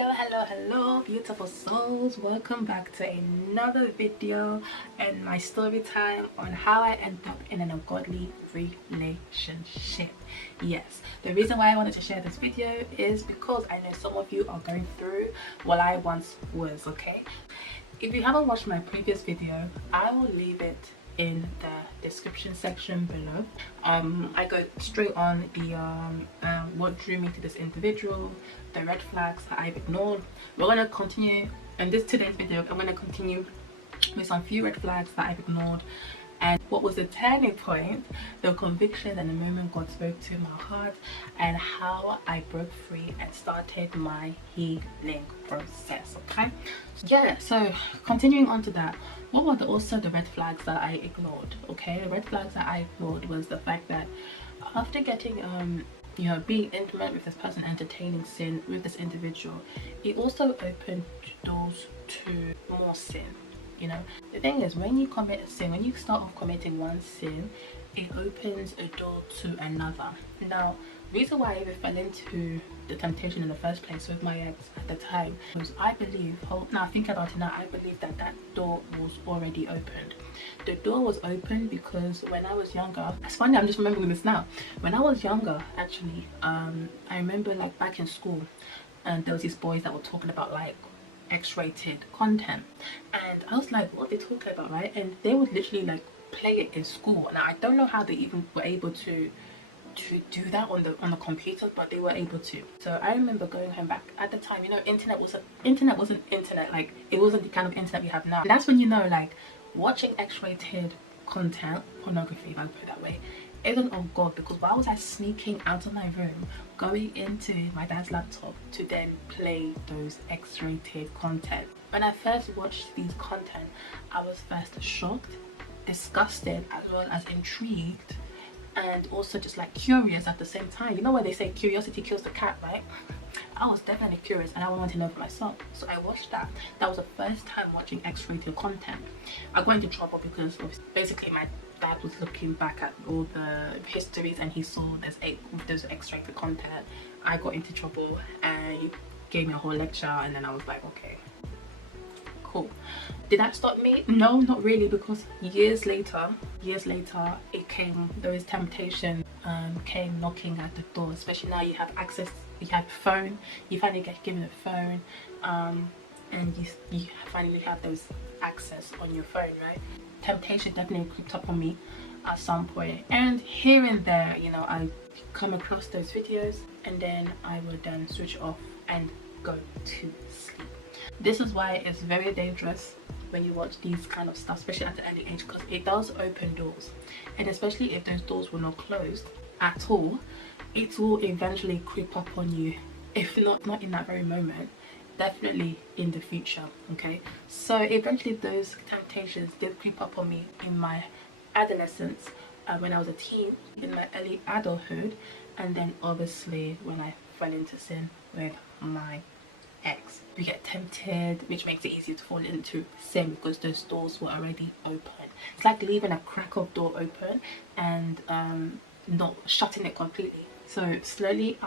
Hello beautiful souls, welcome back to another video and my story time on how I ended up in an ungodly relationship. Yes, the reason why I wanted to share this video is because I know some of you are going through what I once was. Okay, if you haven't watched my previous video, I will leave it in the description section below. I go straight on the what drew me to this individual, the red flags that I've ignored. We're gonna continue in today's video. I'm gonna continue with some few red flags that I've ignored and what was the turning point, the conviction and the moment God spoke to my heart, and how I broke free and started my healing process. Okay, yeah, so continuing on to that, what were also the red flags that I ignored? Okay, the red flags that I ignored was the fact that after getting being intimate with this person, entertaining sin with this individual, it also opened doors to more sin. The thing is, when you commit a sin, when you start off committing one sin, it opens a door to another. Now, the reason why I even fell into the temptation in the first place with my ex at the time was I believe, now thinking about it now, I believe that door was already opened. The door was open because when I was younger, it's funny, I'm just remembering this now. When I was younger, actually, I remember like back in school, and there was these boys that were talking about like X-rated content, and I was like, what are they talking about, right? And they would literally like play it in school. Now I don't know how they even were able to do that on the computer, but they were able to. So I remember going home back at the time, internet wasn't internet, like it wasn't the kind of internet we have now. And that's when like watching X-rated content, pornography, if I put it that way, isn't of God, because why was I sneaking out of my room, going into my dad's laptop to then play those X-rated content? When I first watched these content, I was first shocked, disgusted, as well as intrigued, and also just like curious at the same time. You know when they say curiosity kills the cat, right? I was definitely curious and I wanted to know for myself, so I watched that. That was the first time watching X-rated content. I got into trouble because basically my dad was looking back at all the histories and he saw there's X-rated content. I got into trouble and he gave me a whole lecture, and then I was like, okay, cool. Did that stop me? No, not really, because years later there is temptation came knocking at the door. Especially now you have access, you have a phone, you finally get given a phone, and you finally have those access on your phone, right? Temptation definitely creeped up on me at some point, and here and there, I come across those videos and then I would then switch off and go to sleep. This is why it's very dangerous when you watch these kind of stuff, especially at an early age, because it does open doors, and especially if those doors were not closed at all, it will eventually creep up on you, if not in that very moment, definitely in the future. Okay, so eventually those temptations did creep up on me in my adolescence, when I was a teen, in my early adulthood, and then obviously when I fell into sin with my ex. We get tempted, which makes it easier to fall into sin because those doors were already open. It's like leaving a crack of door open and not shutting it completely. So slowly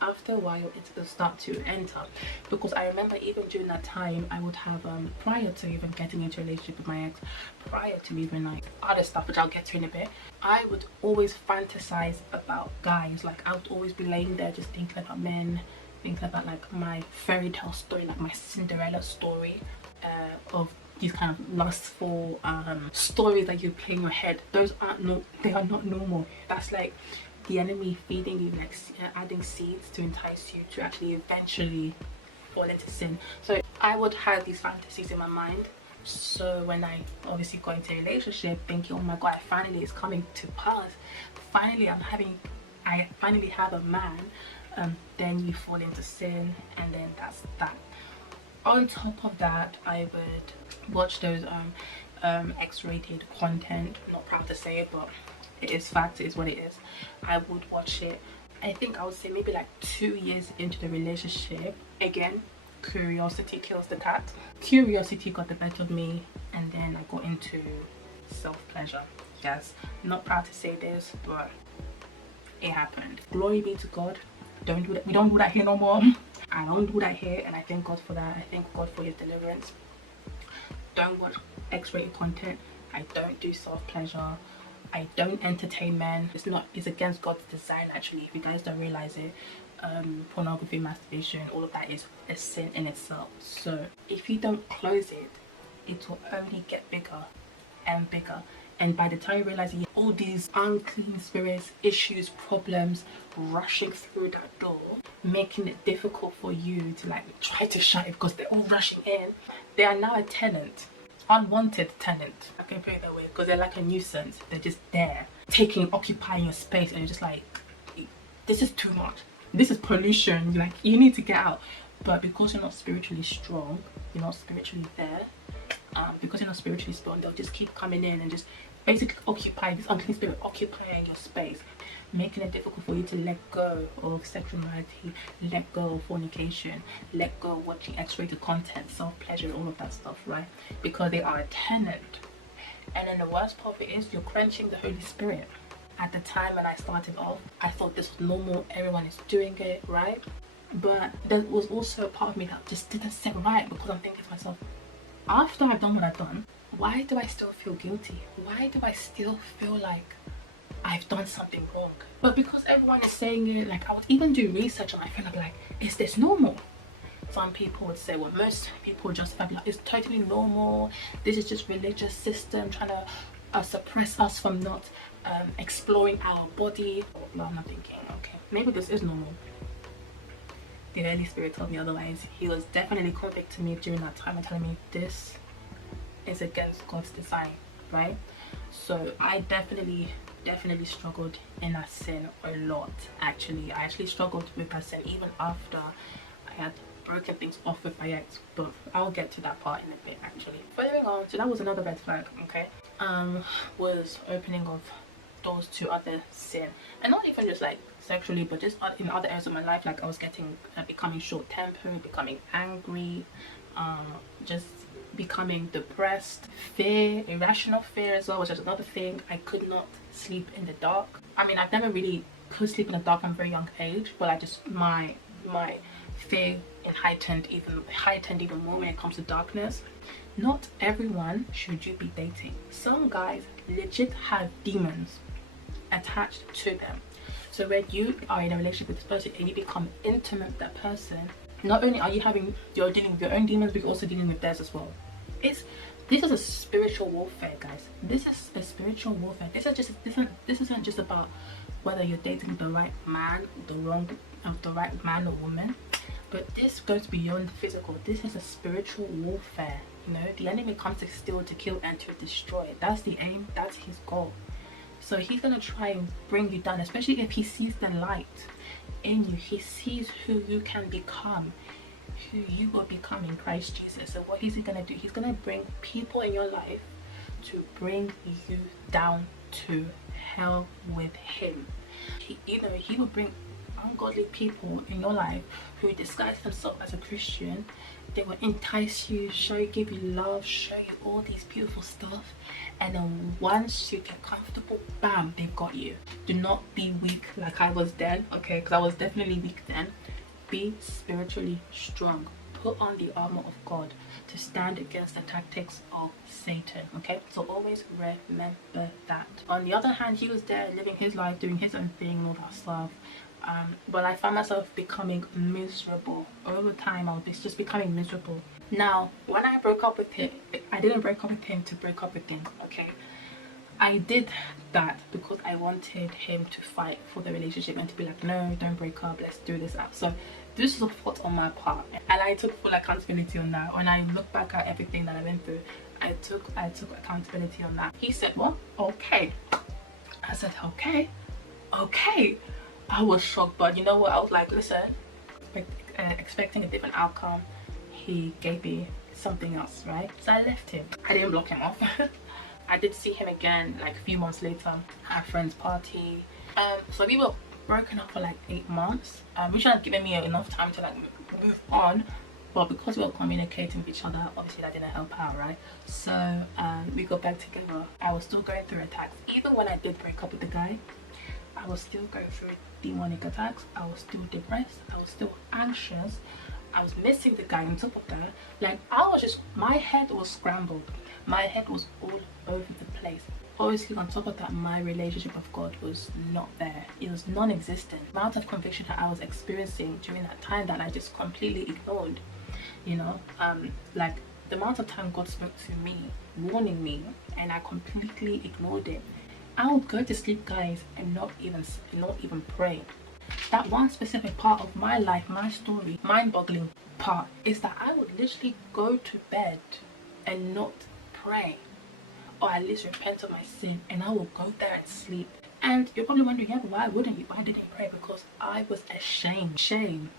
after a while it will start to enter, because I remember even during that time I would have prior to even getting into a relationship with my ex, prior to even like other stuff which I'll get to in a bit, I would always fantasize about guys. Like I would always be laying there just thinking about men, thinking about like my fairy tale story, like my Cinderella story, of these kind of lustful stories that you play in your head. Those they are not normal. That's like the enemy feeding you, like adding seeds to entice you to actually eventually fall into sin. So I would have these fantasies in my mind. So when I obviously got into a relationship thinking, oh my god, finally it's coming to pass, finally I finally have a man, then you fall into sin, and then that's that. On top of that, I would watch those X-rated content. I'm not proud to say it, but it is fact, it is what it is. I would watch it. I think I would say maybe like 2 years into the relationship. Again, curiosity kills the cat. Curiosity got the better of me, and then I got into self-pleasure. Yes, not proud to say this, but it happened. Glory be to God, Don't do that. We don't do that here no more. I don't do that here, and I thank God for that. I thank God for his deliverance. Don't watch X-rated content. I don't do self-pleasure. I don't entertain men. It's against God's design, actually. If you guys don't realize it, pornography, masturbation, all of that is a sin in itself. So if you don't close it, it will only get bigger and bigger, and by the time you realize you have all these unclean spirits, issues, problems rushing through that door, making it difficult for you to like try to shut it because they're all rushing in. They are now a tenant, unwanted tenant, I can put it that way, because they're like a nuisance. They're just there occupying your space, and you're just like, this is too much, this is pollution, like you need to get out. But because you're not spiritually strong, you're not spiritually there, because you're not spiritually strong, they'll just keep coming in and just basically occupy this unclean spirit, occupying your space, making it difficult for you to let go of sexual morality, let go of fornication, let go of watching X-rated content, self-pleasure, all of that stuff, right? Because they are a tenant. And then the worst part of it is you're quenching the Holy Spirit. At the time when I started off, I thought this was normal, everyone is doing it, right? But there was also a part of me that just didn't sit right, because I'm thinking to myself, after I've done what I've done, why do I still feel guilty? Why do I still feel like I've done something wrong? But because everyone is saying it, like I would even do research on my phone, I'd be like, is this normal? Some people would say, well, most people just like, it's totally normal. This is just religious system trying to suppress us from not exploring our body. Well, I'm not thinking, okay, maybe this is normal. The Holy Spirit told me otherwise. He was definitely convicting me during that time and telling me this is against God's design, right? So I definitely struggled in that sin a lot. Actually, I actually struggled with that sin even after I had broken things off with my ex, but I'll get to that part in a bit. Actually, following on, so that was another red flag. Okay, was opening of doors to other sin, and not even just like sexually, but just in other areas of my life. Like I was becoming short-tempered, becoming angry, just becoming depressed, fear, irrational fear as well, which is another thing. I could not sleep in the dark. I mean, I've never really could sleep in the dark at a very young age, but I just my fear heightened even more when it comes to darkness. Not everyone should you be dating. Some guys legit have demons attached to them. So when you are in a relationship with this person and you become intimate with that person, not only are you're dealing with your own demons, but you're also dealing with theirs as well. This is a spiritual warfare, guys. This is a spiritual warfare. This isn't just about whether you're dating the right man or the right man or woman, but this goes beyond physical. This is a spiritual warfare. You know, the enemy comes to steal, to kill, and to destroy. That's the aim. That's his goal. So he's gonna try and bring you down, especially if he sees the light in you. He sees who you can become, who you will become in Christ Jesus. So what is he gonna do? He's gonna bring people in your life to bring you down to hell with him. He will bring ungodly people in your life who disguise themselves as a Christian. They will entice you, give you love, show you all these beautiful stuff, and then once you get comfortable, bam, they've got you. Do not be weak like I was then, okay? Because I was definitely weak then. Be spiritually strong. Put on the armor of God to stand against the tactics of Satan, okay? So always remember that. On the other hand, he was there living his life, doing his own thing, all that stuff. But I found myself becoming miserable. Over time, I was just becoming miserable. Now, when I broke up with him, I didn't break up with him to break up with him, okay? I did that because I wanted him to fight for the relationship and to be like, no, don't break up, let's do this out. So this was a fault on my part, and I took full accountability on that. When I look back at everything that I went through, I took accountability on that. He said, well, okay. I said, okay. I was shocked, but you know what? I was like, listen, expecting a different outcome. He gave me something else, right? So I left him. I didn't block him off. I did see him again like a few months later at a friend's party. So we were broken up for like 8 months, which had given me enough time to like move on. But because we were communicating with each other, obviously that didn't help out, right? So we got back together. I was still going through attacks. Even when I did break up with the guy, I was still going through demonic attacks. I was still depressed. I was still anxious. I was missing the guy on top of that. Like, I was just, my head was scrambled. My head was all over the place. Obviously, on top of that, my relationship with God was not there. It was non-existent. The amount of conviction that I was experiencing during that time that I just completely ignored, you know, like the amount of time God spoke to me, warning me, and I completely ignored it. I would go to sleep, guys, and not even pray. That one specific part of my life, my story, mind-boggling part, is that I would literally go to bed and not pray, or at least repent of my sin, and I will go there and sleep. And you're probably wondering, yeah, but why wouldn't you? Why didn't you pray? Because I was ashamed. Shame.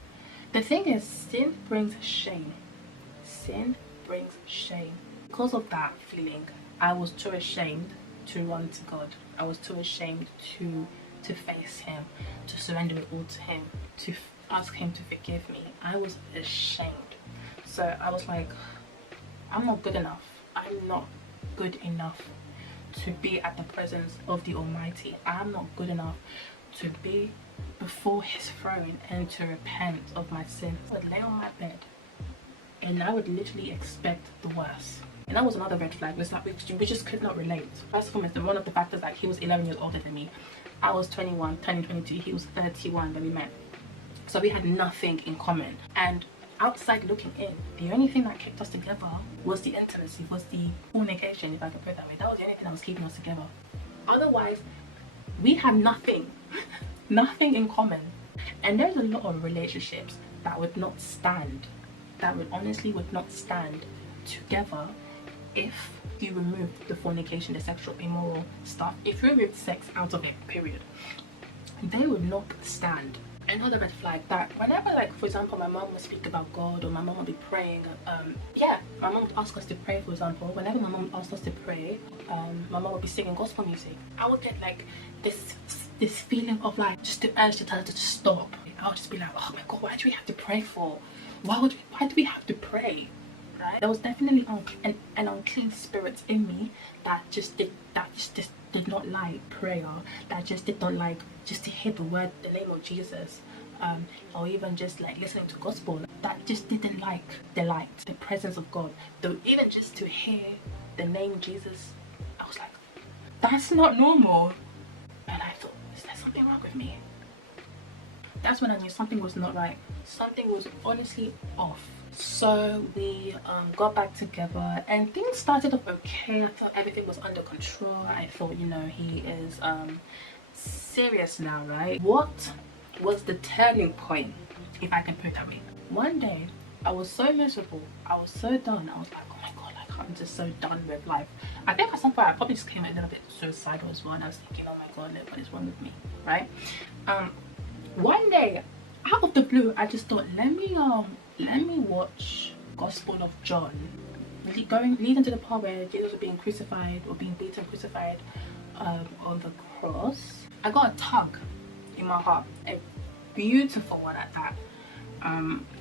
The thing is, sin brings shame. Sin brings shame. Because of that feeling, I was too ashamed to run to God. I was too ashamed to face him, to surrender it all to him, to ask him to forgive me. I was ashamed. So I was like, I'm not good enough. I'm not good enough to be at the presence of the Almighty. I'm not good enough to be before his throne and to repent of my sins. I would lay on my bed and I would literally expect the worst. And that was another red flag. It's like we just could not relate. First of all, one of the factors, like, he was 11 years older than me. I was 21, turning 22. He was 31 when we met. So we had nothing in common. And outside looking in, the only thing that kept us together was the intimacy, was the fornication, if I could put it that way. That was the only thing that was keeping us together. Otherwise, we had nothing. Nothing in common. And there's a lot of relationships that would not stand, that would honestly not stand together if you remove the fornication, the sexual immoral stuff. If you remove sex out of it, period, they would not stand. Another red flag, that whenever, like, for example, my mom would speak about God, or my mom would be praying, my mom would ask us to pray, for example. Whenever my mom asked us to pray, my mom would be singing gospel music. I would get like this feeling of like just the urge to tell her to just stop. I would just be like, oh my God, why do we have to pray for? Why do we have to pray? Right? There was definitely an unclean spirit in me that just did not like prayer, that just did not like just to hear the name of Jesus, or even just like listening to gospel, that just didn't like the presence of God. Though even just to hear the name Jesus, I was like, that's not normal. And I thought, is there something wrong with me? That's when I knew something was not right. Something was honestly off. So we got back together and things started off okay. I thought everything was under control. I thought, you know, he is serious now, right? What was the turning point, if I can put it that way? One day I was so miserable, I was so done. I was like, oh my God, like, I'm just so done with life. I think at some point I probably just came a little bit suicidal as well, and I was thinking, oh my God, what is wrong with me, right? One day out of the blue, I just thought, let me watch Gospel of John, leading to the part where Jesus was being crucified, or being beaten, crucified on the cross. I got a tug in my heart, a beautiful one at that,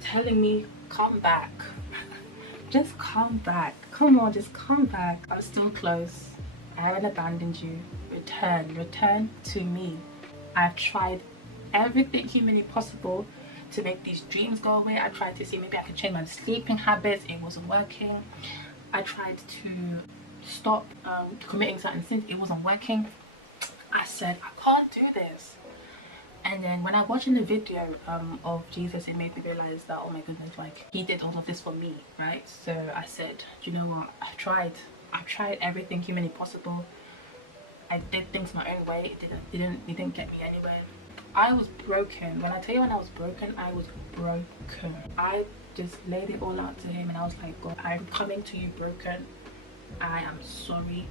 telling me, come back. Just come back. Come on, just come back. I'm still close. I haven't abandoned you. Return to me. I've tried everything humanly possible to make these dreams go away. I tried to see maybe I could change my sleeping habits. It wasn't working. I tried to stop committing certain sins. It wasn't working. I said, I can't do this. And then when I watched the video of Jesus, it made me realize that, oh my goodness, like, he did all of this for me, right? So I said, you know what, I've tried everything humanly possible. I did things my own way. It didn't get me anywhere. I was broken. When I tell you, when I was broken, I was broken. I just laid it all out to him, and I was like, God, I'm coming to you broken. I am sorry.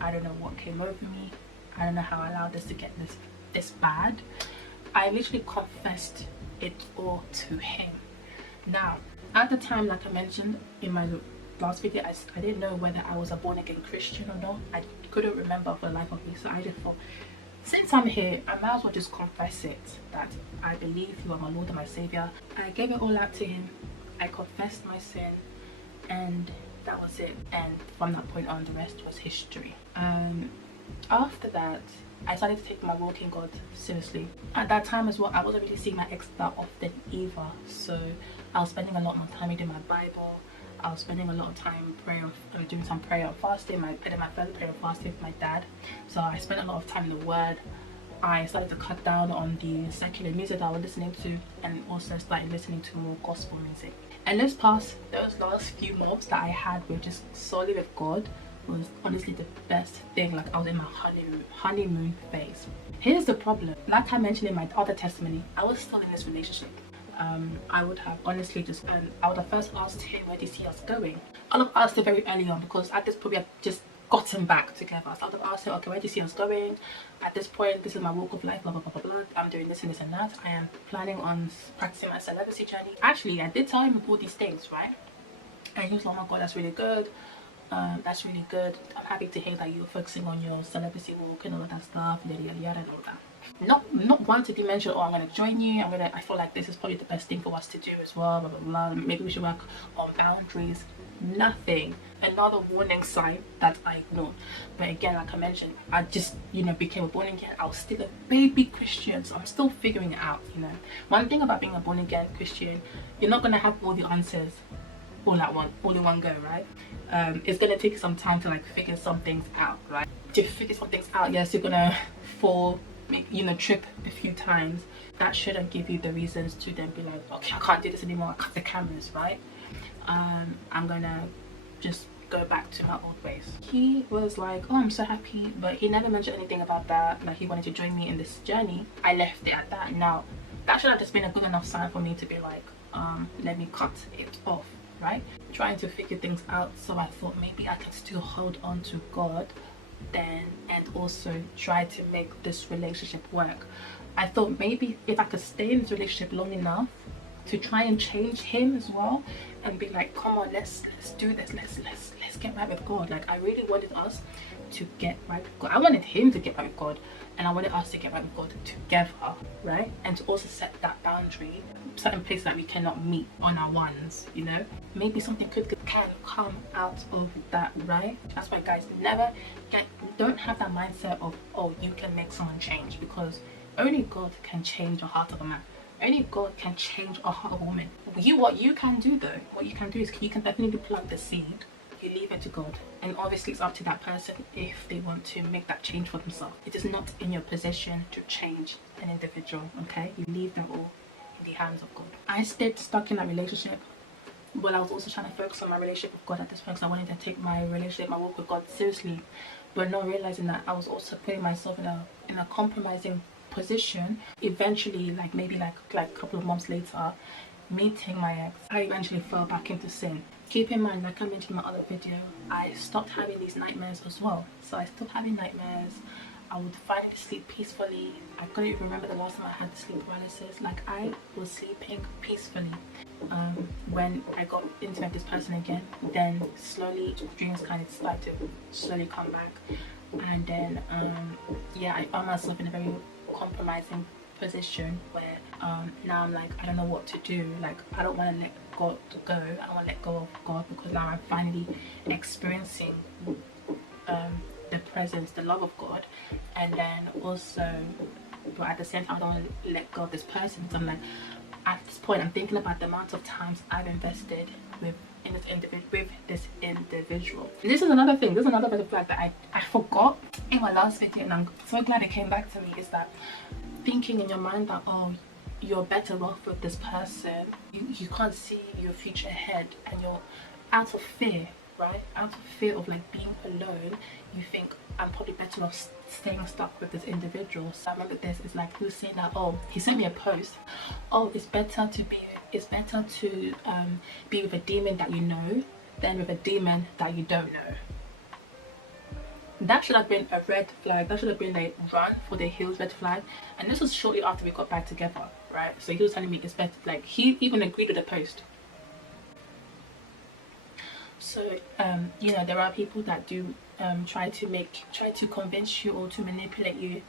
I don't know what came over me. I don't know how I allowed this to get this bad. I literally confessed it all to him. Now, at the time, like I mentioned in my last video, I didn't know whether I was a born-again Christian or not. I couldn't remember for the life of me, so I just thought, since I'm here, I might as well just confess it, that I believe you are my Lord and my Savior. I gave it all out to him. I confessed my sin, and that was it. And from that point on, the rest was history. After that, I started to take my walk in God seriously. At that time as well, I wasn't really seeing my ex that often either. So I was spending a lot more time reading my Bible. I was spending a lot of time doing some prayer and fasting. I did my first prayer and fasting with my dad. So I spent a lot of time in the Word. I started to cut down on the secular music that I was listening to, and also started listening to more gospel music. And those last few months that I had were just solely with God was honestly the best thing. Like, I was in my honeymoon phase. Here's the problem. Like I mentioned in my other testimony, I was still in this relationship. I would have honestly I would have first asked him, where do you see us going? I would have asked it very early on, because at this point we had just gotten back together. So I would have asked him, okay, where do you see us going? At this point, this is my walk of life, blah blah blah blah blah. I'm doing this and this and that. I am planning on practicing my celibacy journey. Actually, I did tell him all these things, right? And he was like, oh my god, that's really good. That's really good. I'm happy to hear that you're focusing on your celibacy walk and all of that stuff, yada yada yada and all that. Not once did he mention, oh, I'm gonna join you, I feel like this is probably the best thing for us to do as well, blah blah blah, maybe we should work on boundaries. Nothing. Another warning sign that I ignored. But again, like I mentioned, I just, became a born again. I was still a baby Christian, so I'm still figuring it out. One thing about being a born again Christian, you're not gonna have all the answers all in one go, right? It's gonna take some time to like figure some things out, right? To figure some things out, yes, you're gonna fall, trip a few times. That shouldn't give you the reasons to then be like, okay, I can't do this anymore, I cut the cameras, right? I'm gonna just go back to my old ways. He was like, oh, I'm so happy, but he never mentioned anything about that, like he wanted to join me in this journey. I left it at that. Now, that should have just been a good enough sign for me to be like, let me cut it off, right? Trying to figure things out, so I thought maybe I can still hold on to God then, and also try to make this relationship work. I thought maybe if I could stay in this relationship long enough to try and change him as well, and be like, come on, let's do this, let's get right with God. Like, I really wanted us to get right with God. I wanted him to get right with God, and I wanted us to get right with God together, right? And to also set that boundary, certain places that we cannot meet on our ones, maybe something can come out of that, right? That's why, guys, don't have that mindset of, oh, you can make someone change, because only God can change the heart of a man. Only God can change a heart of a woman. What you can do is you can definitely plant the seed. You leave it to God, and obviously it's up to that person if they want to make that change for themselves. It is not in your position to change an individual, okay? You leave them all in the hands of God. I stayed stuck in that relationship, but I was also trying to focus on my relationship with God at this point, because I wanted to take my walk with God seriously, but not realizing that I was also putting myself in a compromising position. Eventually, maybe a couple of months later, meeting my ex, I eventually fell back into sin. Keep in mind, like I mentioned in my other video, I stopped having these nightmares as well. So I stopped having nightmares. I would finally sleep peacefully. I couldn't even remember the last time I had sleep paralysis. Like, I was sleeping peacefully when I got intimate with this person again. Then slowly dreams kind of started to slowly come back, and then I found myself in a very compromising position where now I'm like, I don't know what to do. Like, I don't want to let God go. I don't want to let go of God, because now I'm finally experiencing the presence, the love of God, and then also, but at the same time, I don't want to let go of this person. So I'm like, at this point, I'm thinking about the amount of times I've invested with this individual. And this is another thing. This is another red flag that I forgot in my last video, and I'm so glad it came back to me. Is that thinking in your mind that, oh, you're better off with this person, you can't see your future ahead, and you're out of fear, right? Out of fear of like being alone, you think, I'm probably better off staying stuck with this individual. So I remember this is like, he was saying that, oh, he sent me a post, oh, it's better to be with a demon that you know than with a demon that you don't know. That should have been a red flag. That should have been a run for the hills red flag. And this was shortly after we got back together, right? So he was telling me it's better, like, he even agreed with the post. So there are people that do try to convince you or to manipulate you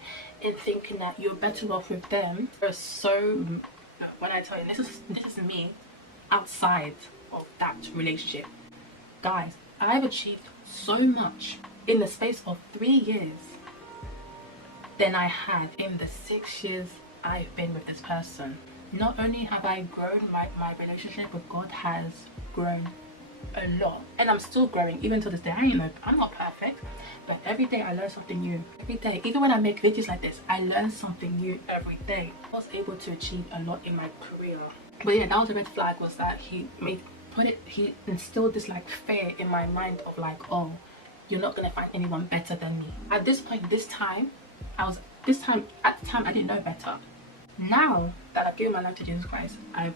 in thinking that you're better off with them. So when I tell you, this is me outside of that relationship, guys, I've achieved so much in the space of 3 years. than I had in the 6 years I've been with this person. Not only have I grown, my relationship with God has grown a lot, and I'm still growing even to this day. I'm not perfect, but every day I learn something new. Every day, even when I make videos like this, I learn something new every day. I was able to achieve a lot in my career. But yeah, that was a red flag, was that he instilled this like fear in my mind of like, oh, you're not gonna find anyone better than me. At this point, at the time I didn't know better. Now that I've given my life to Jesus Christ, I'm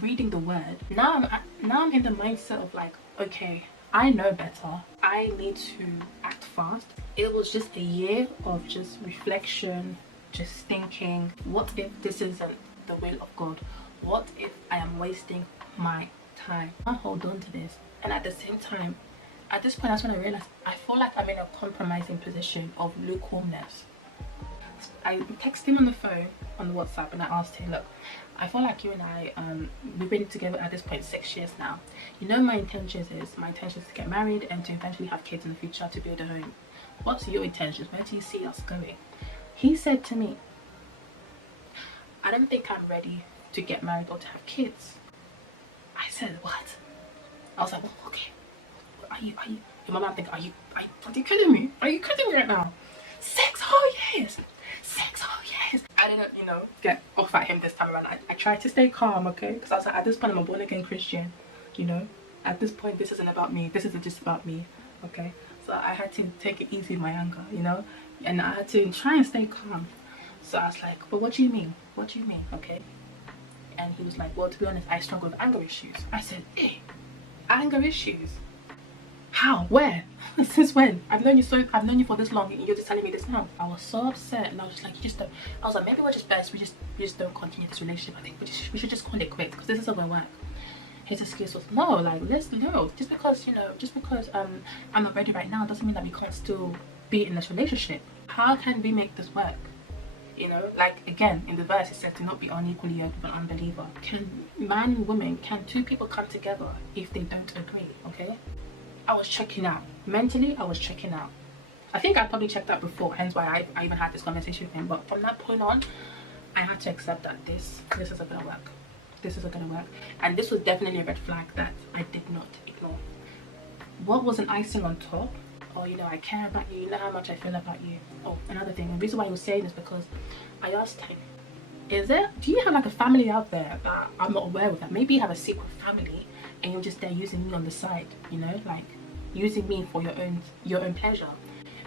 reading the word. Now I'm in the mindset of like, okay, I know better. I need to act fast. It was just a year of just reflection, just thinking, what if this isn't the will of God? What if I am wasting my time? I hold on to this. And at the same time, at this point, that's when I realized I feel like I'm in a compromising position of lukewarmness. I texted him on the phone, on the WhatsApp, and I asked him, look, I feel like you and I, we've been together at this point 6 years now. You know, my intentions is to get married and to eventually have kids in the future, to build a home. What's your intentions? Where do you see us going? He said to me, I don't think I'm ready to get married or to have kids. I said, what? I was like, well, okay. Are you, in my mind, I'm thinking, are you kidding me? Are you kidding me right now? 6 whole years! 6 whole years! I didn't, get off at him this time around. I tried to stay calm, okay? Because I was like, at this point, I'm a born again Christian, At this point, this isn't about me. This isn't just about me, okay? So I had to take it easy in my anger, And I had to try and stay calm. So I was like, but what do you mean? What do you mean, okay? And he was like, well, to be honest, I struggle with anger issues. I said, anger issues? How? Where? Since when? I've known you for this long and you're just telling me this now. I was so upset, and I was just like, I was like, maybe we're just best, we just don't continue this relationship. I think we should just call it quits, because this isn't gonna work. His excuse was, no, like, just because I'm not ready right now doesn't mean that we can't still be in this relationship. How can we make this work? Like, again, in the verse it says, do not be unequally yoked with an unbeliever. Can man and woman, can two people come together if they don't agree? Okay, I was checking out. Mentally, I was checking out. I think I probably checked out before, hence why I even had this conversation with him. But from that point on, I had to accept that this isn't gonna work. This isn't gonna work. And this was definitely a red flag that I did not ignore. What was an icing on top? Oh, I care about you. You know how much I feel about you. Oh, another thing. The reason why he was saying this because I asked him, do you have like a family out there that I'm not aware of, that maybe you have a secret family and you're just there using me on the side, like using me for your own pleasure?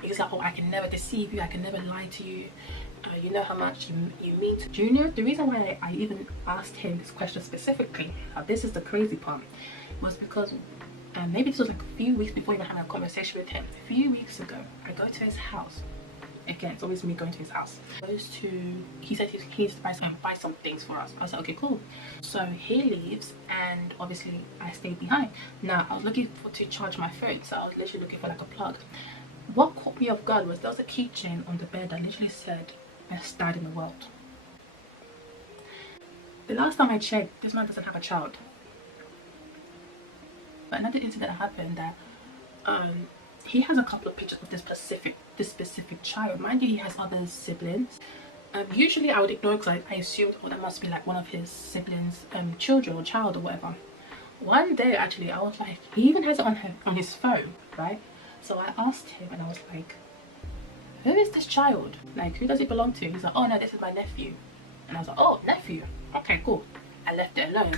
He's like, oh, I can never deceive you, I can never lie to you, you know how much you mean to Junior. The reason why I even asked him this question specifically, this is the crazy part, was because maybe this was like a few weeks before even having a conversation with him. A few weeks ago, I go to his house. Again, it's always me going to his house. He said he needs to buy some things for us. I said, okay, cool. So he leaves, and obviously I stayed behind. Now, I was looking to charge my phone, so I was literally looking for like a plug. What caught me off guard was there was a keychain on the bed that literally said, best dad in the world. The last time I checked, this man doesn't have a child. But another incident happened that he has a couple of pictures of this specific child. Mind you, he has other siblings. Usually I would ignore, because I assumed, that must be like one of his siblings' children or child or whatever. One day, actually, I was like, he even has it on his phone, right? So I asked him, and I was like, who is this child? Like, who does it belong to? He's like, oh no, this is my nephew. And I was like, oh, nephew, okay, cool. I left it alone.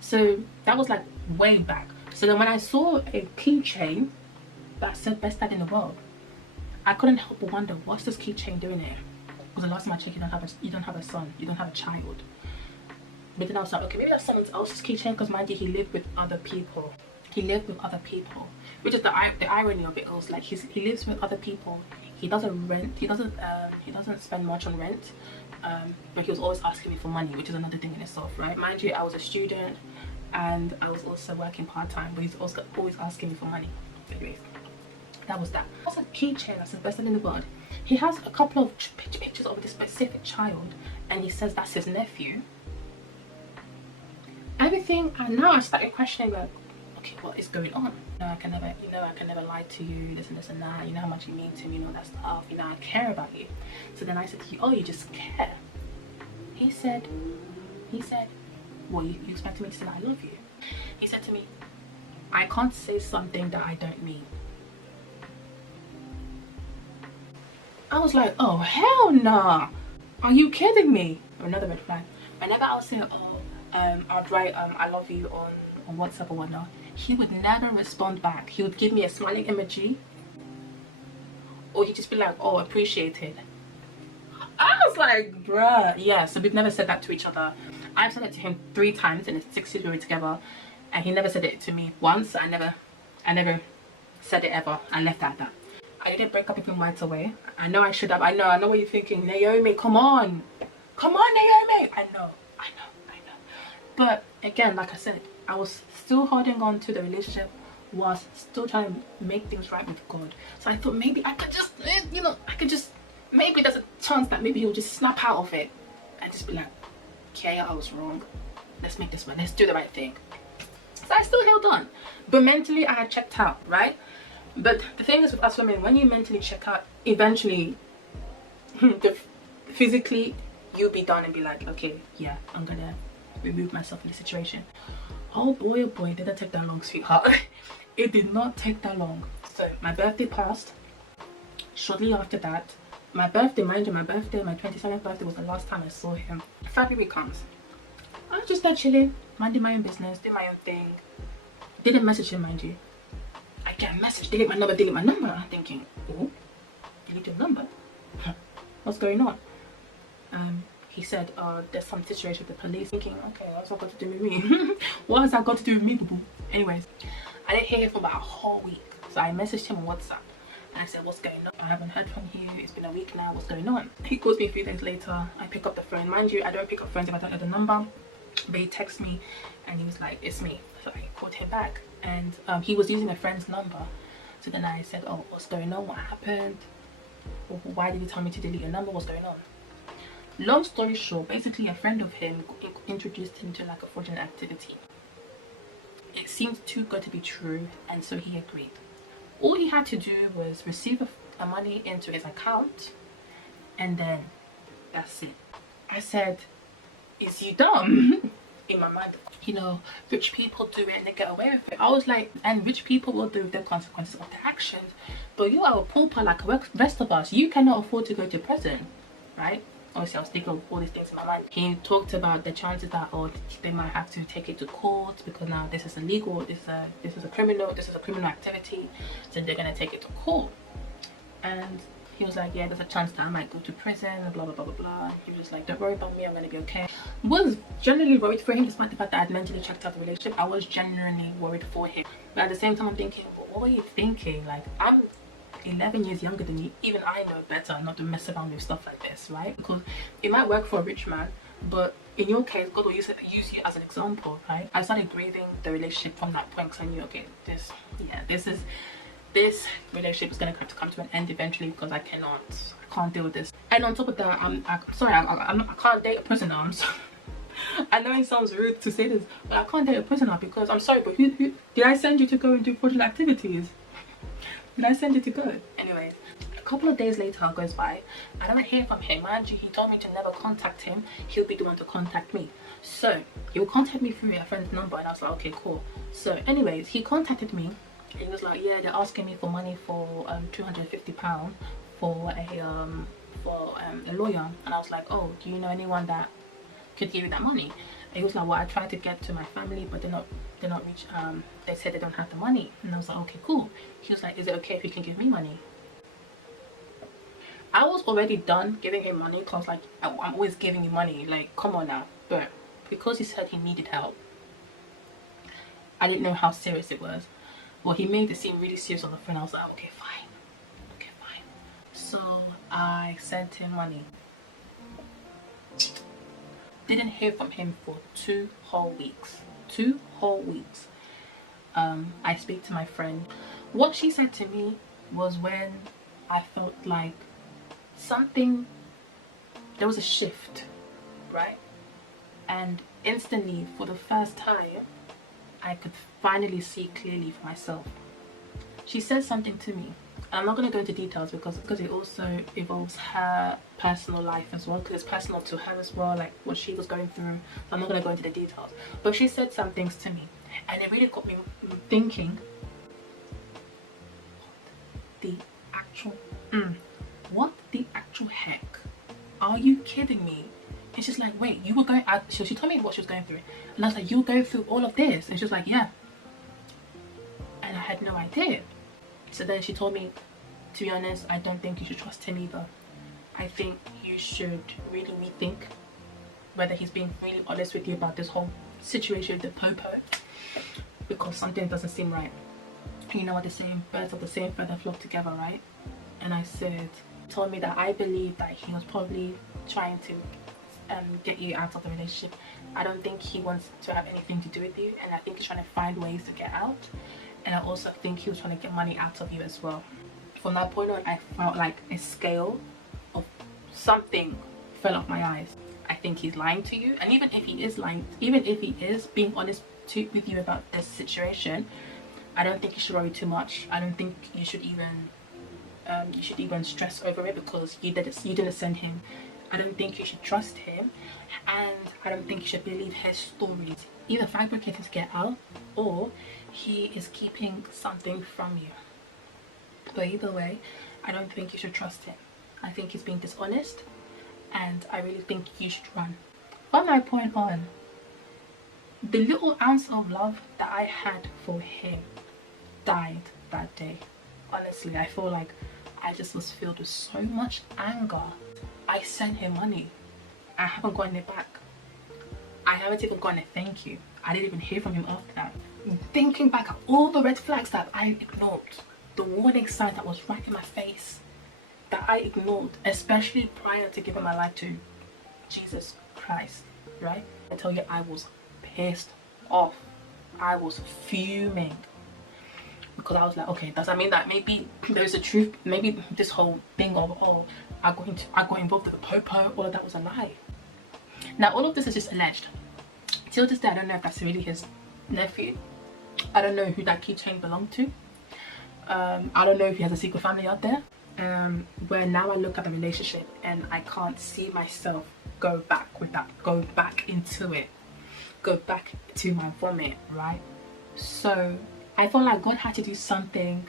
So that was like way back. So then when I saw a keychain that said best dad in the world, I couldn't help but wonder, what's this keychain doing here? Because the last time I checked, you don't have a son, you don't have a child. But then I was like, okay, maybe that's someone else's keychain, because mind you, he lived with other people. Which is the irony of it all. Like, he lives with other people. He doesn't rent. He doesn't spend much on rent. But he was always asking me for money, which is another thing in itself, right? Mind you, I was a student, and I was also working part-time, but he's also always asking me for money. Anyways, that was that. That's a keychain that's invested in the world. He has a couple of pictures of this specific child, and he says that's his nephew. Everything, and now I started questioning, like, okay, what is going on? No, I can never, I can never lie to you, this and that, you know how much you mean to me, that stuff, I care about you. So then I said to you, oh, you just care. He said, well, you expect me to say that I love you? He said to me, I can't say something that I don't mean. I was like, oh, hell nah. Are you kidding me? Another red flag. Whenever I was saying, I'd write, I love you on WhatsApp or whatnot, he would never respond back. He would give me a smiling emoji, or he'd just be like, oh, appreciated. I was like, bruh. Yeah, so we've never said that to each other. I've said it to him 3 times in the 6 years we were together, and he never said it to me once. I never said it ever. I left it at that. I didn't break up with him right away. I know I should have. I know what you're thinking. Naomi, come on. Come on, Naomi. I know. But again, like I said, I was still holding on to the relationship, was still trying to make things right with God. So I thought maybe I could just, maybe there's a chance that maybe he'll just snap out of it and just be like, okay, I was wrong. Let's make this one. Let's do the right thing. So I still held on. But mentally, I had checked out, right? But the thing is with us women, when you mentally check out, eventually, physically, you'll be done and be like, okay, yeah, I'm gonna remove myself from the situation. Oh boy, it didn't take that long, sweetheart. It did not take that long. So my birthday passed. Shortly after that, my birthday, mind you, my 27th birthday was the last time I saw him. February comes. I was just there chilling, minding my own business, doing my own thing. Didn't message him, mind you. I get a message, delete my number. I'm thinking, oh, delete your number? What's going on? He said, there's some situation with the police. Thinking, okay, what's that got to do with me? What has that got to do with me, boo-boo? Anyways, I didn't hear him for about a whole week. So I messaged him on WhatsApp. And I said, what's going on? I haven't heard from you. It's been a week now. What's going on? He calls me a few days later. I pick up the phone. Mind you, I don't pick up phones if I don't know the number. But he texts me and he was like, it's me. So I called him back. And he was using a friend's number. So then I said, oh, what's going on? What happened? Why did you tell me to delete your number? What's going on? Long story short, basically a friend of him introduced him to like a fraudulent activity. It seemed too good to be true, and so he agreed. All he had to do was receive a money into his account, and then that's it. I said, is you dumb? In my mind, rich people do it and they get away with it. I was like, and rich people will do the consequences of their actions, but you are a pauper like the rest of us. You cannot afford to go to prison, right? Obviously, I was thinking of all these things in my mind. He talked about the chances that, they might have to take it to court because now this is illegal. This is a criminal activity, so they're gonna take it to court. And he was like, yeah, there's a chance that I might go to prison, blah blah blah blah blah. He was like, don't worry about me, I'm gonna be okay. Was genuinely worried for him, despite the fact that I'd mentally checked out the relationship. I was genuinely worried for him, but at the same time, I'm thinking, what were you thinking? Like, I'm 11 years younger than you. Even I know better not to mess around with stuff like this, right? Because it might work for a rich man, but in your case, God will use you as an example, right? I started grieving the relationship from that point, because I knew, okay, this relationship is gonna come to an end eventually, because I can't deal with this. And on top of that, I can't date a prisoner. I'm sorry. I know it sounds rude to say this, but I can't date a prisoner, because I'm sorry, but who did I send you to go and do fraudulent activities? Did I send you to go? Anyways, a couple of days later goes by. I don't hear from him. Mind you, he told me to never contact him. He'll be the one to contact me. So he'll contact me through a friend's number, and I was like, okay, cool. So anyways, he contacted me. He was like, yeah, they're asking me for money for £250 for a lawyer. And I was like, oh, do you know anyone that could give you that money? And he was like, well, I tried to get to my family, but they're not they said they don't have the money. And I was like, okay, cool. He was like, is it okay if you can give me money? I was already done giving him money, because like, I'm always giving you money, like, come on now. But because he said he needed help, I didn't know how serious it was. Well, he made it seem really serious on the phone. I was like, okay, fine. So I sent him money. Didn't hear from him for 2 whole weeks. 2 whole weeks. I speak to my friend. What she said to me was, when I felt like there was a shift, right? And instantly, for the first time, I could finally see clearly for myself. she said something to me. I'm not going to go into details because it also involves her personal life as well, because it's personal to her as well, like what she was going through. So I'm not going to go into the details, but she said some things to me and it really got me thinking, the actual what the actual heck, are you kidding me? And she's like, wait, you were going out. She told me what she was going through, and I was like, you were going through all of this? And she was like, yeah. And I had no idea. So then she told me, to be honest, I don't think you should trust him either. I think you should really rethink whether he's being really honest with you about this whole situation with the popo, because something doesn't seem right. You know what they're saying, birds of the same feather flock together, right? And I said, told me that I believe that he was probably trying to get you out of the relationship. I don't think he wants to have anything to do with you, and I think he's trying to find ways to get out. And I also think he was trying to get money out of you as well. From that point on, I felt like a scale of something fell off my eyes. I think he's lying to you, and even if he is lying, even if he is being honest with you about this situation, I don't think you should worry too much. I don't think you should even stress over it, because you didn't send him. I don't think you should trust him, and I don't think you should believe his stories. Either fabricate his get out, or he is keeping something from you. But either way, I don't think you should trust him. I think he's being dishonest, and I really think you should run. From that point on, the little ounce of love that I had for him died that day. Honestly, I feel like I just was filled with so much anger. I sent him money. I haven't gotten it back. I haven't even gotten a thank you. I didn't even hear from him after that. Thinking back at all the red flags that I ignored, the warning sign that was right in my face that I ignored, especially prior to giving my life to Jesus Christ, right? I tell you, I was pissed off. I was fuming, because I was like, okay, does that mean that maybe there's a truth? Maybe this whole thing of, oh, I got involved with the popo, all of that was a lie. Now, all of this is just alleged. Till this day, I don't know if that's really his nephew. I don't know who that keychain belonged to. I don't know if he has a secret family out there. Where now I look at the relationship and I can't see myself go back into it, go back to my vomit, right? So I felt like God had to do something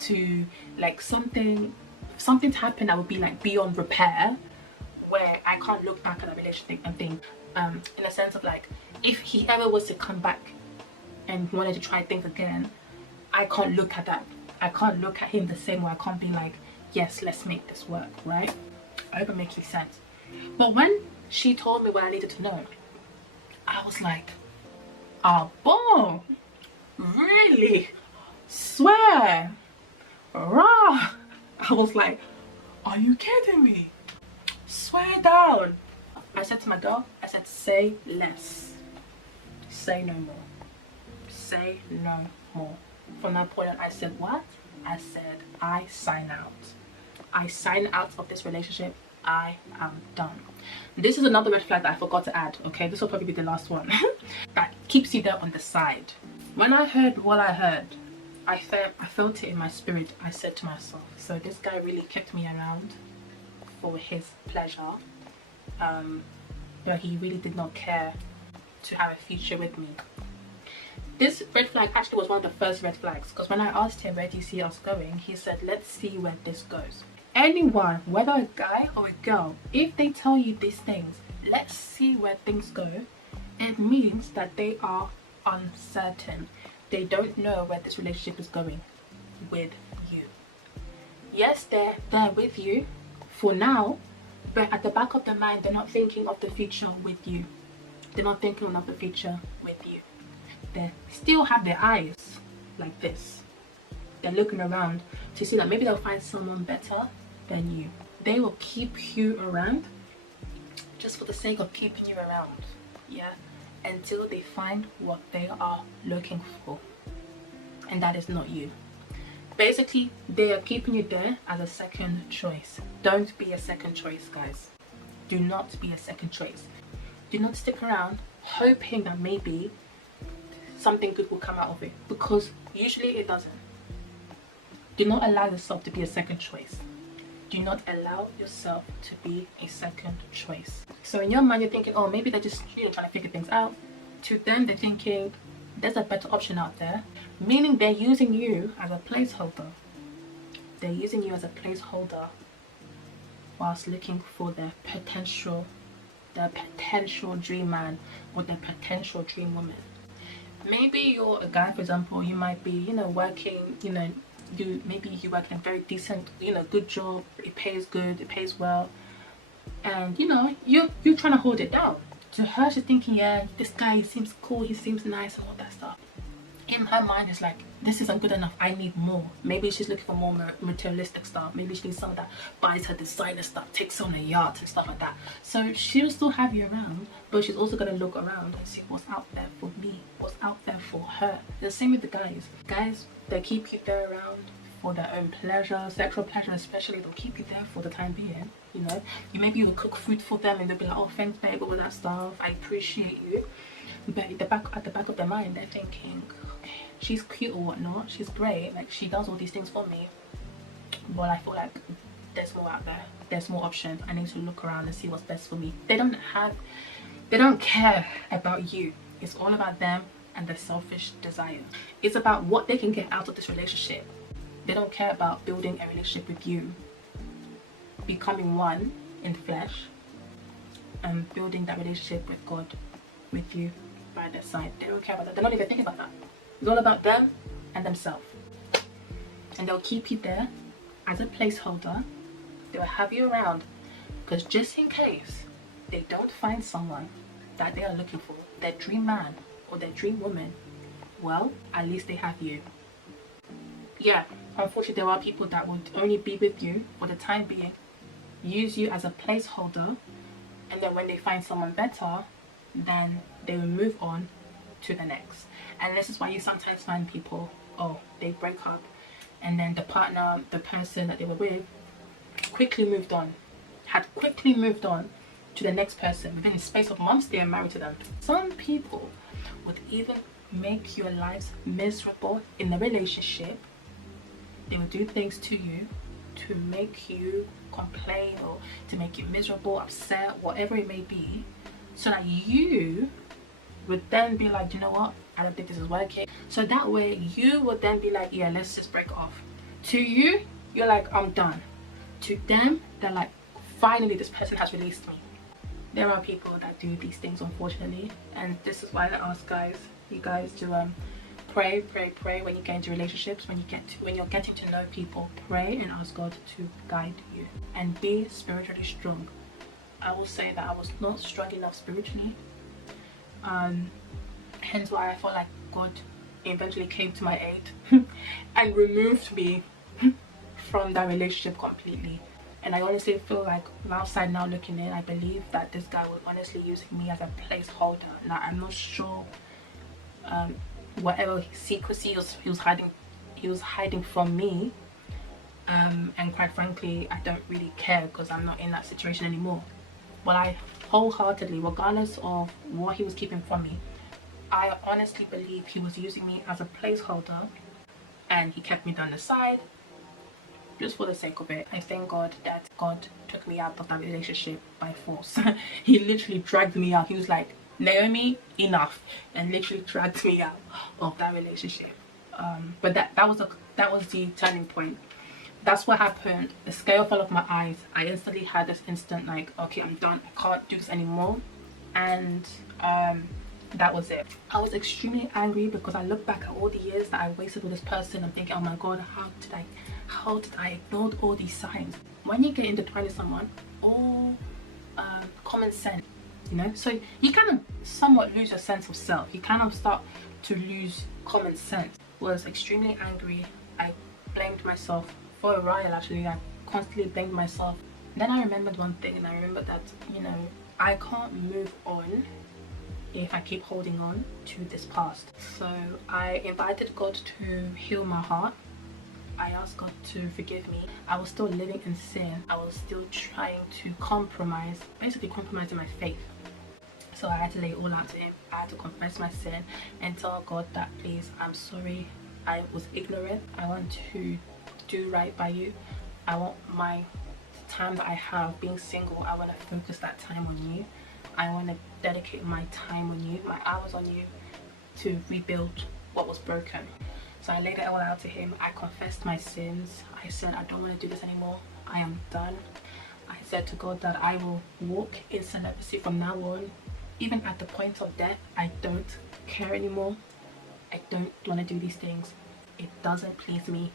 to, like, something to happen that would be like beyond repair, where I can't look back at the relationship and think, in a sense of like, if he ever was to come back and wanted to try things again, I can't look at that. I can't look at him the same way. I can't be like, yes, let's make this work, right? I hope it makes sense. But when she told me what I needed to know, I was like, oh, boom, really? Swear, rah. I was like, are you kidding me? Swear down. I said to my girl, I said, say less. Say no more. Say no more. From that point on, I said, what? I said, I sign out. I sign out of this relationship. I am done. This is another red flag that I forgot to add, okay? This will probably be the last one. That keeps you there on the side. When I heard what I heard, I felt it in my spirit. I said to myself, so this guy really kept me around for his pleasure. But he really did not care to have a future with me. This red flag actually was one of the first red flags, because when I asked him, where do you see us going, he said, let's see where this goes. Anyone, whether a guy or a girl, if they tell you these things, let's see where things go, it means that they are uncertain. They don't know where this relationship is going with you. Yes, they're there with you for now, but at the back of their mind, they're not thinking of the future with you. They're not thinking of the future with you. They still have their eyes like this. They're looking around to see that maybe they'll find someone better than you. They will keep you around just for the sake of keeping you around, yeah, until they find what they are looking for, and that is not you. Basically, they are keeping you there as a second choice. Don't be a second choice, guys. Do not be a second choice. Do not stick around hoping that maybe something good will come out of it, because usually it doesn't. Do not allow yourself to be a second choice. Do not allow yourself to be a second choice. So in your mind, you're thinking, oh, maybe they're just trying to figure things out. To them, they're thinking, there's a better option out there. Meaning they're using you as a placeholder. They're using you as a placeholder whilst looking for their potential dream man or their potential dream woman. Maybe you're a guy, for example, you might be, working, maybe you work in a very decent, good job, it pays good, it pays well, and you're trying to hold it down. To her, she's thinking, yeah, this guy, he seems cool, he seems nice and all that stuff. In her mind, it's like, this isn't good enough, I need more. Maybe she's looking for more materialistic stuff. Maybe she needs someone that buys her designer stuff, takes her on a yacht and stuff like that. So she'll still have you around, but she's also going to look around and see what's out there for me, what's out there for her. The same with the guys. Guys, they keep you there around for their own pleasure, sexual pleasure especially. They'll keep you there for the time being. Maybe you cook food for them and they'll be like, oh, thanks babe, all that stuff, I appreciate you. But at the back of their mind, they're thinking, okay, she's cute or whatnot, she's great, like she does all these things for me, but I feel like there's more out there, there's more options. I need to look around and see what's best for me. They don't care about you. It's all about them and their selfish desire. It's about what they can get out of this relationship. They don't care about building a relationship with you, becoming one in flesh, and building that relationship with God, with you by their side. They don't care about that. They're not even thinking about that. It's all about them and themselves. And they'll keep you there as a placeholder. They'll have you around because just in case they don't find someone that they are looking for, their dream man or their dream woman, well, at least they have you. Yeah, unfortunately, there are people that would only be with you for the time being, use you as a placeholder, and then when they find someone better, then they will move on to the next. And this is why you sometimes find people, they break up and then the partner, the person that they were with, had quickly moved on to the next person. Within the space of months, they are married to them. Some people would even make your lives miserable in the relationship. They will do things to you to make you complain or to make you miserable, upset, whatever it may be, so that you would then be like, you know what, I don't think this is working. So that way you would then be like, yeah, let's just break off. To you, you're like, I'm done. To them, they're like, finally this person has released me. There are people that do these things, unfortunately, and this is why I ask you guys to pray when you get into relationships, when you're getting to know people. Pray and ask God to guide you and be spiritually strong. I will say that I was not strong enough spiritually, hence why I felt like God eventually came to my aid and removed me from that relationship completely. And I honestly feel like outside now looking in, I believe that this guy was honestly using me as a placeholder. Now I'm not sure whatever secrecy he was hiding from me, and quite frankly I don't really care because I'm not in that situation anymore. But I wholeheartedly, regardless of what he was keeping from me, I honestly believe he was using me as a placeholder, and he kept me down the side just for the sake of it. I thank God that God took me out of that relationship by force. He literally dragged me out. He was like, Naomi, enough, and literally dragged me out of that relationship. But that was the turning point. That's what happened. The scale fell off my eyes. I instantly had this instant like, okay, I'm done, I can't do this anymore. And that was it. I was extremely angry because I look back at all the years that I wasted with this person. I'm thinking, oh my God, how did I ignore all these signs? When you get intertwined with someone, all common sense, so you kind of somewhat lose your sense of self. You kind of start to lose common sense. Was extremely angry. I blamed myself for a while. Actually, I constantly blamed myself. Then I remembered one thing, and I remembered that I can't move on if I keep holding on to this past. So I invited God to heal my heart. I asked God to forgive me. I was still living in sin. I was still trying to compromise, basically compromising my faith. So I had to lay it all out to him. I had to confess my sin and tell God that, please, I'm sorry, I was ignorant. I want to do right by you. I want my time that I have being single, I want to focus that time on you. I want to dedicate my time on you, my hours on you, to rebuild what was broken. So I laid it all out to him. I confessed my sins. I said, I don't want to do this anymore. I am done. I said to God that I will walk in celibacy from now on. Even at the point of death, I don't care anymore. I don't want to do these things. It doesn't please me.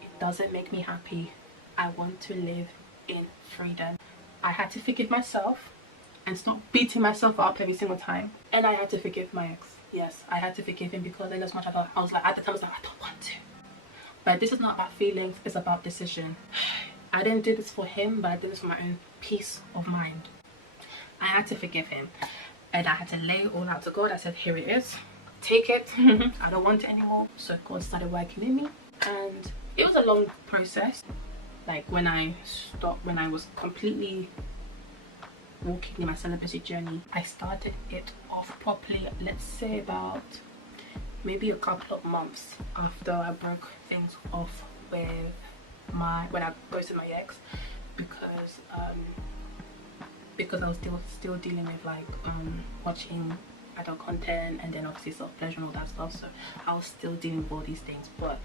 It doesn't make me happy. I want to live in freedom. I had to forgive myself and stop beating myself up every single time. And I had to forgive my ex. Yes, I had to forgive him, because in as much as I was like, at the time I was like, I don't want to. But this is not about feelings, it's about decision. I didn't do this for him, but I did this for my own peace of mind. I had to forgive him, and I had to lay it all out to God. I said, here it is, take it. I don't want it anymore. So God started working in me, and it was a long process. Like when I was completely walking in my celibacy journey, I started it off properly, let's say about maybe a couple of months after I broke things off with when I ghosted my ex, because I was still dealing with like watching adult content, and then obviously self-pleasure and all that stuff. So I was still dealing with all these things. But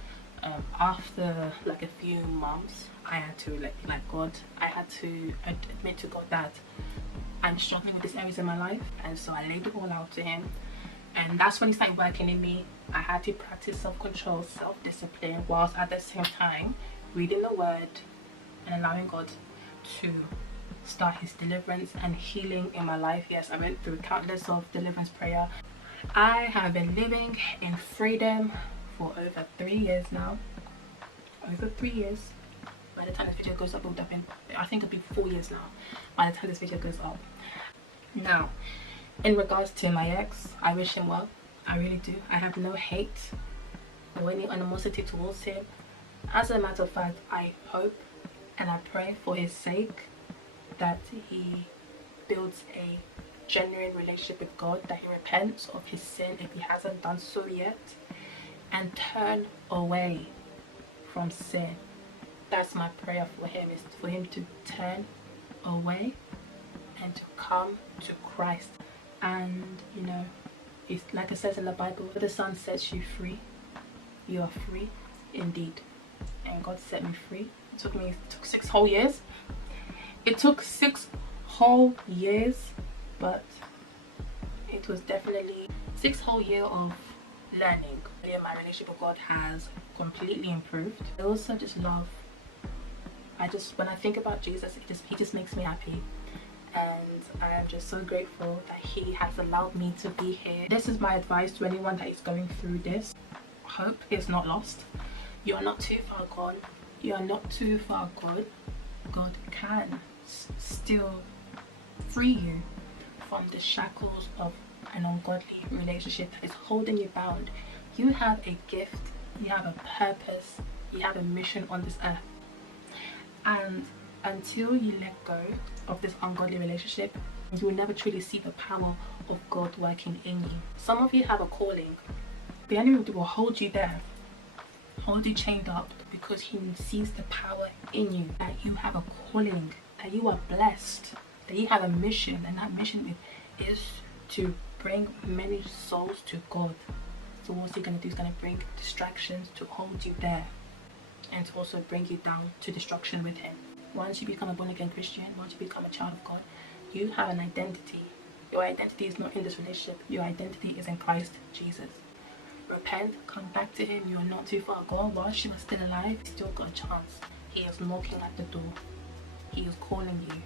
after like a few months, I had to like God, I had to admit to God that I'm struggling with these areas in my life. And so I laid it all out to him, and that's when he started working in me. I had to practice self-control, self-discipline, whilst at the same time reading the word and allowing God to start his deliverance and healing in my life. Yes, I went through countless of deliverance prayer. I have been living in freedom for over 3 years now. Over 3 years. By the time this video goes up, I think it'll be 4 years now by the time this video goes up. Now, in regards to my ex, I wish him well. I really do. I have no hate or any animosity towards him. As a matter of fact, I hope and I pray for his sake that he builds a genuine relationship with God, that he repents of his sin if he hasn't done so yet, and turn away from sin. That's my prayer for him, is for him to turn away and to come to Christ. And you know, it's like it says in the Bible, the Son sets you free, you are free indeed. And God set me free. It took 6 whole years. It took 6 whole years, but it was definitely 6 whole years of learning. Yeah, my relationship with God has completely improved. I also just love, when I think about Jesus, he just makes me happy. And I am just so grateful that he has allowed me to be here. This is my advice to anyone that is going through this. Hope is not lost. You are not too far gone. You are not too far gone. God can still free you from the shackles of an ungodly relationship that is holding you bound. You have a gift, you have a purpose, you have a mission on this earth. And until you let go of this ungodly relationship, you will never truly see the power of God working in you. Some of you have a calling. The enemy will hold you there, hold you chained up, because he sees the power in you, that you have a calling, that you are blessed, that you have a mission, and that mission is to bring many souls to God. So what's he going to do? He's going to bring distractions to hold you there, and to also bring you down to destruction with him. Once you become a born-again Christian, once you become a child of God, you have an identity. Your identity is not in this relationship. Your identity is in Christ Jesus. Repent, come back to him. You are not too far gone. Whilst you are still alive, you still got a chance. He is knocking at the door. He is calling you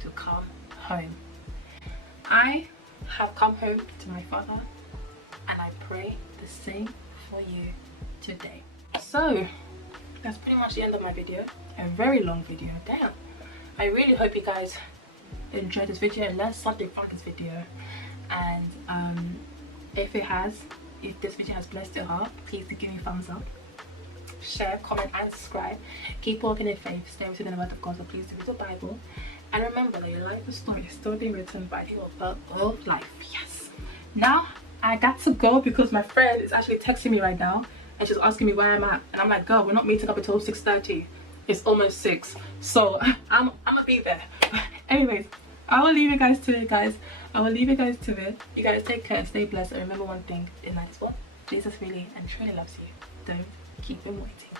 to come home. I have come home to my Father, and I pray the same for you today. So that's pretty much the end of my video. A very long video. Damn. I really hope you guys enjoyed this video and learned something from this video. And if this video has blessed your heart, please do give me a thumbs up, share, comment and subscribe. Keep walking in faith, stay within the word of God. So please do read the Bible, and remember that your life is still being written by the author of life. Yes. Now I got to go because my friend is actually texting me right now, and she's asking me where I'm at, and I'm like, girl, we're not meeting up until 6:30. It's almost 6, so I'm gonna be there. Anyways, I will leave you guys to it, guys. I will leave you guys to it. You guys take care, stay blessed, and remember one thing in life: what Jesus really and truly loves you. Don't keep him waiting.